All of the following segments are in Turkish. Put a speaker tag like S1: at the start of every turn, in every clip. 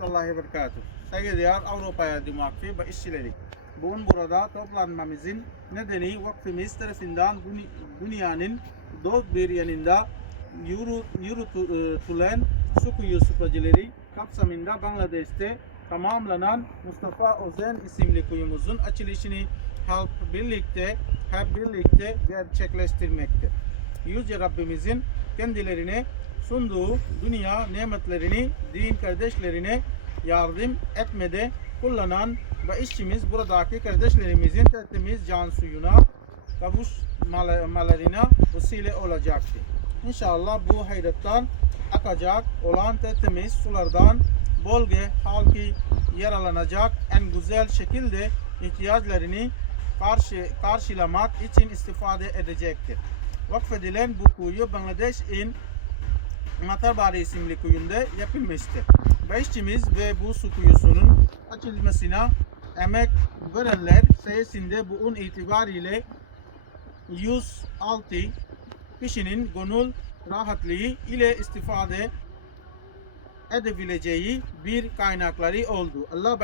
S1: ve berekatuhu. Saygıdeğer Avrupa Yardım Vakfı ve işçileri. Bugün burada toplanmamızın nedeni vakfimiz tarafından düny- dünyanın dört bir yanında yürü- yürütülen su kuyusu projeleri kapsamında Bangladeş'te tamamlanan Mustafa Özen isimli kuyumuzun açılışını halk birlikte hep birlikte gerçekleştirmektir. Yüce Rabbimizin kendilerine sunduğu dünya nimetlerini din kardeşlerine yardım etmede kullanan ve işçimiz buradaki kardeşlerimizin tertemiz can suyuna kavuşmalarına vesile olacaktır. İnşallah bu hayrattan akacak olan tertemiz sulardan bölge halkı yaralanacak en güzel şekilde ihtiyaçlarını karşı, karşılamak için istifade edecektir. Vakfedilen bu kuyu Bangladeş'in Matarbari isimli kuyunda yapılmıştır. Ve ve bu su kuyusunun açılmasına emek verenler sayesinde bugün itibariyle 106 kişinin gönül rahatlığı ile istifade edebileceği bir kaynakları oldu. Allah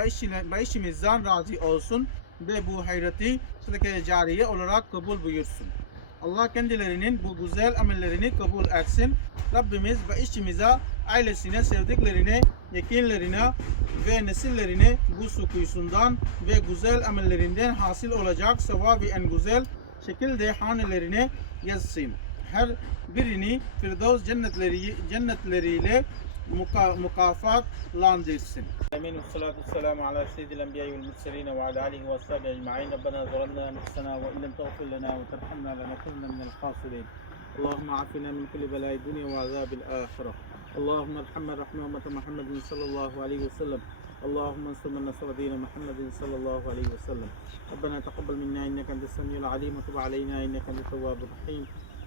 S1: bağışımızdan razı olsun ve bu hayreti sadaka cariye olarak kabul buyursun. Allah kendilerinin bu güzel amellerini kabul etsin. Rabbimiz ve işçimize, ailesine, sevdiklerine, yakınlarına ve nesillerine bu su kuyusundan ve güzel amellerinden hasıl olacak sevabı en güzel şekilde hanelerine yazsın. Her birini Firdevs cennetleri, cennetleriyle مكافات لانديسن آمين. والصلاة والسلام على سيد الأنبياء والمرسلين وعلى آله وصحبه أجمعين. ربنا ظلمنا أنفسنا وإن لم تغفر لنا وترحمنا لنكونن من الخاسرين. اللهم عافنا من كل بلاء الدنيا وعذاب الآخرة. اللهم ارحم رحمة محمد صلى الله عليه وسلم. اللهم انصر من نصر دين محمد صلى الله عليه وسلم. ربنا تقبل منا إنك أنت السميع العليم وتب علينا إنك أنت التواب الرحيم.